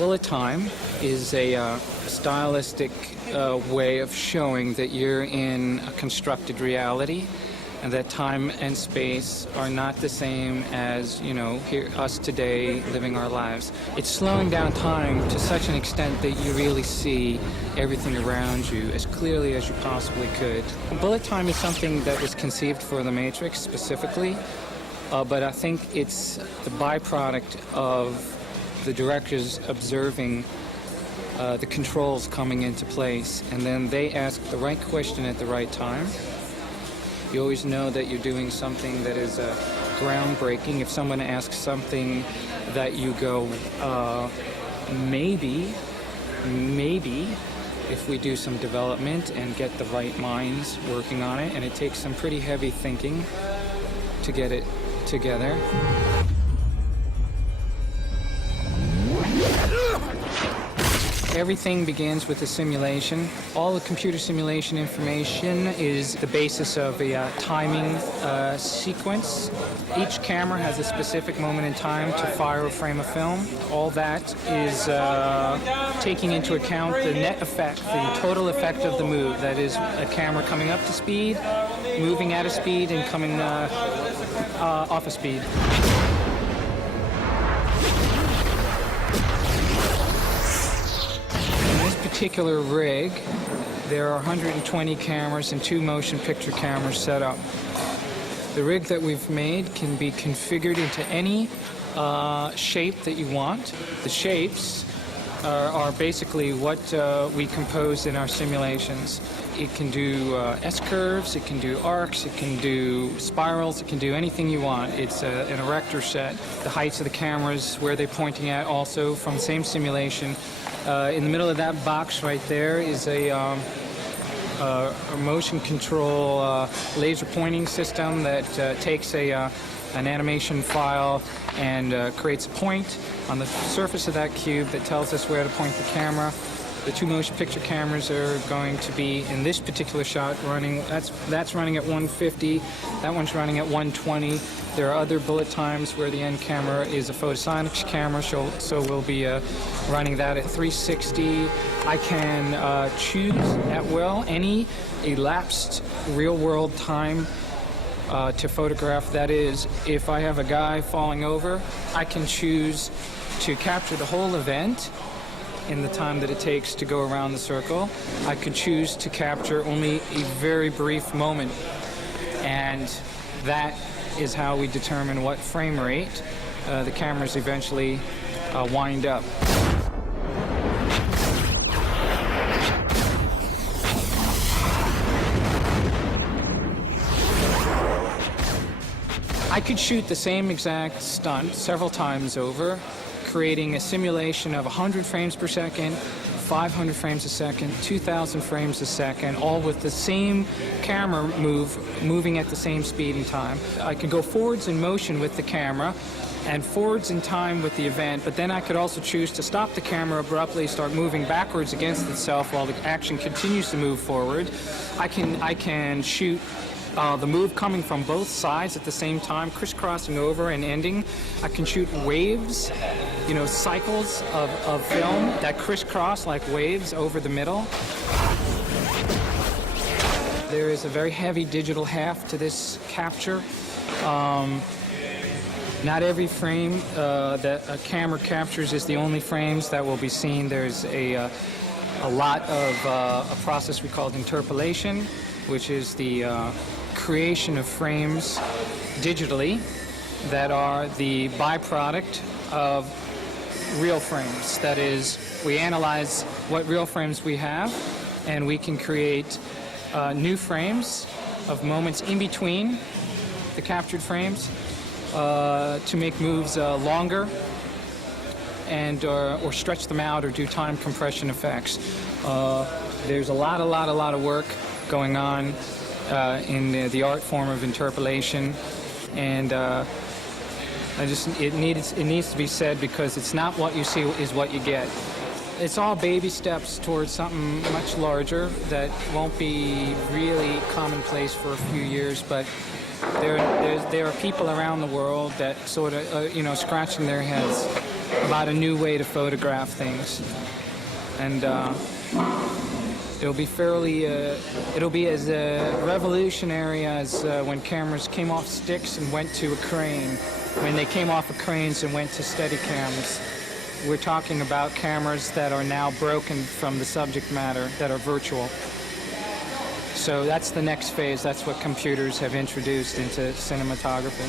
Bullet time is a stylistic way of showing that you're in a constructed reality, and that time and space are not the same as, here, us today living our lives. It's slowing down time to such an extent that you really see everything around you as clearly as you possibly could. Bullet time is something that was conceived for The Matrix specifically, but I think it's the byproduct of the directors observing the controls coming into place, and then they ask the right question at the right time. You always know that you're doing something that is groundbreaking. If someone asks something that you go, maybe, if we do some development and get the right minds working on it, and it takes some pretty heavy thinking to get it together. Everything begins with a simulation. All the computer simulation information is the basis of a timing sequence. Each camera has a specific moment in time to fire a frame of film. All that is taking into account the net effect, the total effect of the move. That is a camera coming up to speed, moving at a speed, and coming off a speed. Particular rig, there are 120 cameras and 2 motion picture cameras set up. The rig that we've made can be configured into any shape that you want. The shapes are basically what we compose in our simulations. It can do S-curves, it can do arcs, it can do spirals, it can do anything you want. It's an erector set. The heights of the cameras, where they're pointing at, also from the same simulation. In the middle of that box right there is a motion control laser pointing system that takes an animation file and creates a point on the surface of that cube that tells us where to point the camera. The 2 motion picture cameras are going to be, in this particular shot, running, that's running at 150, that one's running at 120. There are other bullet times where the end camera is a photosonics camera, so we'll be running that at 360. I can choose at will any elapsed real-world time to photograph. That is, if I have a guy falling over, I can choose to capture the whole event in the time that it takes to go around the circle. I could choose to capture only a very brief moment, and that is how we determine what frame rate the cameras eventually wind up. I could shoot the same exact stunt several times over, creating a simulation of 100 frames per second, 500 frames a second, 2,000 frames a second, all with the same camera moving at the same speed and time. I could go forwards in motion with the camera and forwards in time with the event, but then I could also choose to stop the camera abruptly, start moving backwards against itself while the action continues to move forward. I can shoot the move coming from both sides at the same time, crisscrossing over and ending. I can shoot waves, cycles of film that crisscross like waves over the middle. There is a very heavy digital heft to this capture. Not every frame that a camera captures is the only frames that will be seen. There's a lot of a process we call interpolation, which is the creation of frames digitally that are the byproduct of real frames. That is, we analyze what real frames we have, and we can create new frames of moments in between the captured frames to make moves longer and or stretch them out or do time compression effects. There's a lot of work going on in the art form of interpolation, and it needs to be said, because it's not what you see is what you get. It's all baby steps towards something much larger that won't be really commonplace for a few years, but There are people around the world that sort of, scratching their heads about a new way to photograph things. And it'll be as revolutionary as when cameras came off sticks and went to a crane, when they came off of cranes and went to Steadicams. We're talking about cameras that are now broken from the subject matter, that are virtual. So that's the next phase. That's what computers have introduced into cinematography.